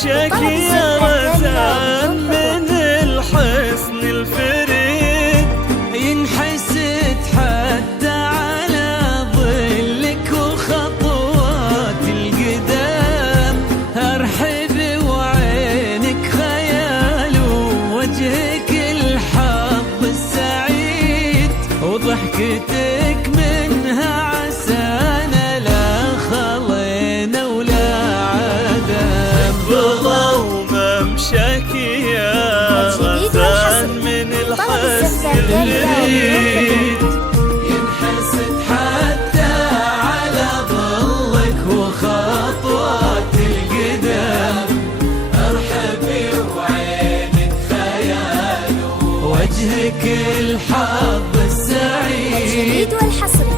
ممشاك يا غزال من الحسن الفريد، ينحسد حتى على ظلك وخطوات القدام. ارحب وعينك خيال ووجهك الحظ السعيد، وضحكتك منها عسانا لا خلينا ولا عدم. بغى وممشاك يا غزال من الحسن الفريد، ينحسد حتى على ظلك وخطوات القدام. ارحبي وعينك خيال ووجهك الحظ السعيد. الجديد والحصري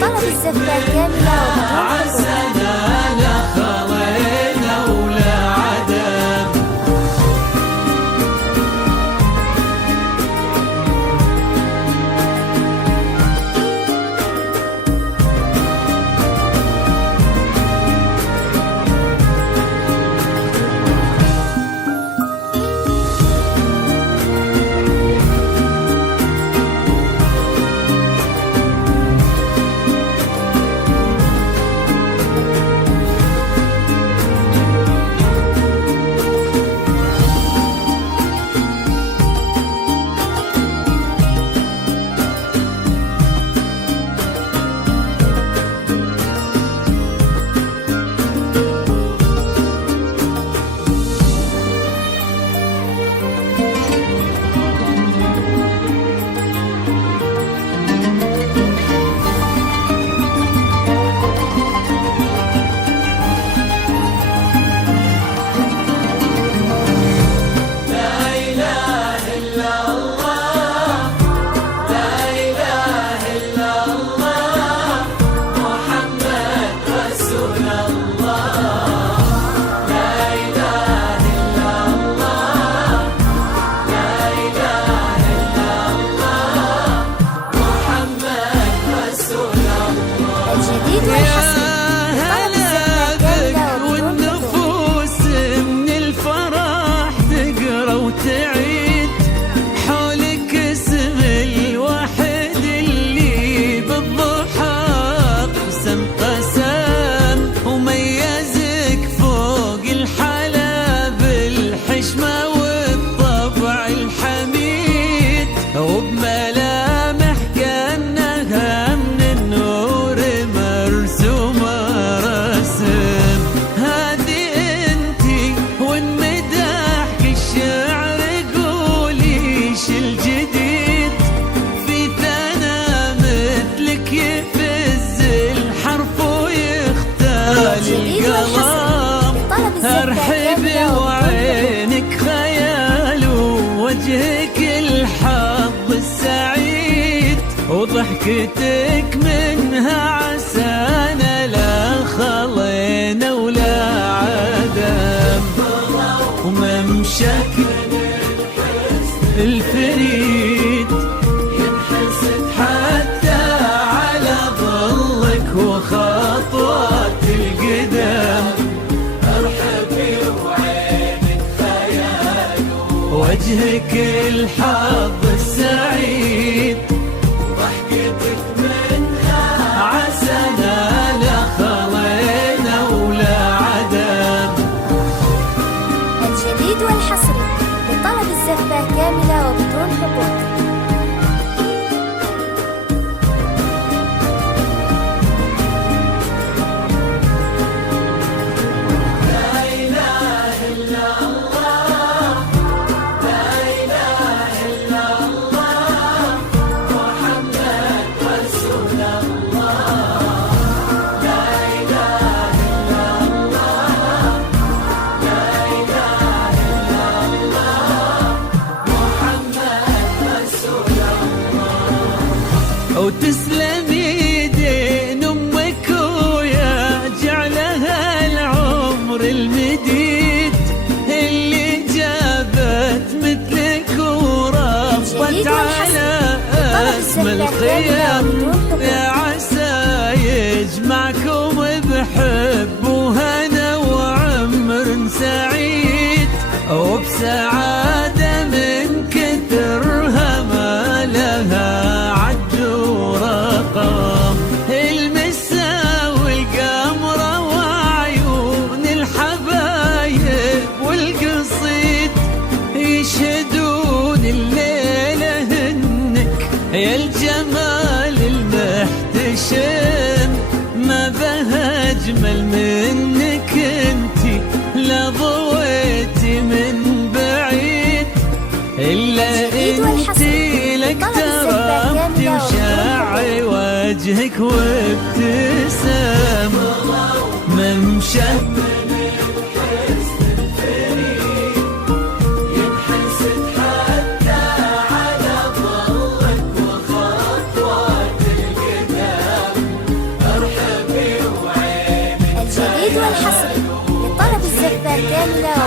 طلب الزفة كاملة عسانا لا خلينا ولا عدم. الجديد والحصري طلب الزفة كاملة والنفوس من الفرح تقرا وتعيد حولك اسم الواحد اللي بالضحى قسم قسم، وميزك فوق الحلا بالحشمة والطبع الحميد، وبملامح كأنها من النور مرسومة رسم. هذه انتي والمداح الشعر قوليش الجديد، في ثنا مثلك يفز الحرف ويختال الجديد القلم. والحصري طلب الزفة ارحبي كاملة وعينك خيال ووجهك الحظ السعيد، وضحكتك منها عسانا لا خلينا ولا عدم. وممشاك الفريد، ينحسد حتى على ظلك وخطوات القدام. ارحبي وعينك خيال ووجهك الحظ السعيد، ضحكتك منها عسانا لا خلينا ولا عدم. الجديد والحصري لطلب الزفة كاملة وبدون حقوق. وتسلم يدين امك ويا جعلها العمر المديد، اللي جابت مثلك وربت على اسم الخيام. يا عسى يجمعكم بحب وهنا وعمر سعيد، وشم ما بها أجمل منك انتي، لا ضويتي من بعيد إلا انتي لك تربتي وشاعي وجهك وابتسام ممشى الجديد والحصري لطلب الزفة كاملة